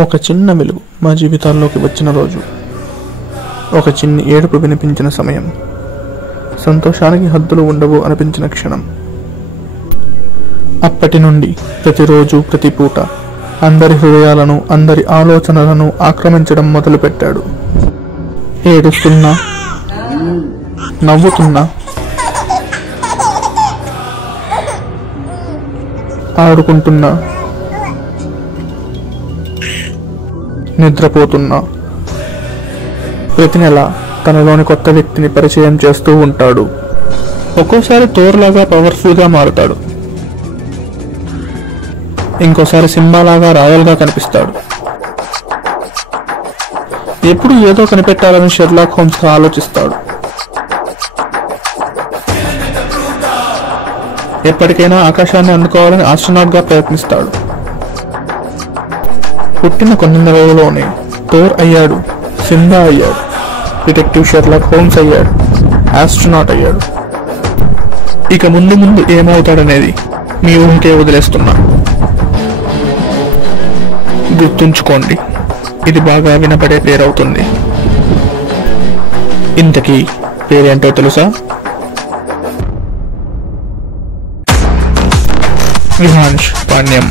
ఒక చిన్న వెలుగు మా జీవితాల్లోకి వచ్చిన రోజు, ఒక చిన్ని ఏడుపు వినిపించిన సమయం, సంతోషానికి హద్దులు ఉండవు అనిపించిన క్షణం. అప్పటి నుండి ప్రతిరోజు ప్రతి పూట అందరి హృదయాలను, అందరి ఆలోచనలను ఆక్రమించడం మొదలుపెట్టాడు. ఏడుస్తున్నా, నవ్వుతున్నా, ఆడుకుంటున్నా, నిద్రపోతున్నా, ప్రతి నెల తనలోని కొత్త వ్యక్తిని పరిచయం చేస్తూ ఉంటాడు. ఒక్కోసారి థోర్లాగా పవర్ఫుల్గా మారుతాడు, ఇంకోసారి సింబాలాగా రాయల్గా కనిపిస్తాడు. ఎప్పుడు ఏదో కనిపెట్టాలని షెర్లాక్ హోమ్స్గా ఆలోచిస్తాడు. ఎప్పటికైనా ఆకాశాన్ని అందుకోవాలని ఆస్ట్రోనాట్గా ప్రయత్నిస్తాడు. పుట్టిన కొన్ని నెలలలోనే థోర్ అయ్యాడు, సింబా అయ్యాడు, డిటెక్టివ్ షెర్లాక్ హోమ్స్ అయ్యాడు, ఆస్ట్రోనాట్ అయ్యాడు. ఇక ముందు ముందు ఏమవుతాడనేది మీ ఊహకే వదిలేస్తున్నా. గుర్తుంచుకోండి, ఇది బాగా వినపడే పేరవుతుంది. ఇంతకీ పేరేంటో తెలుసా? విహాన్ష్ పాండ్యం.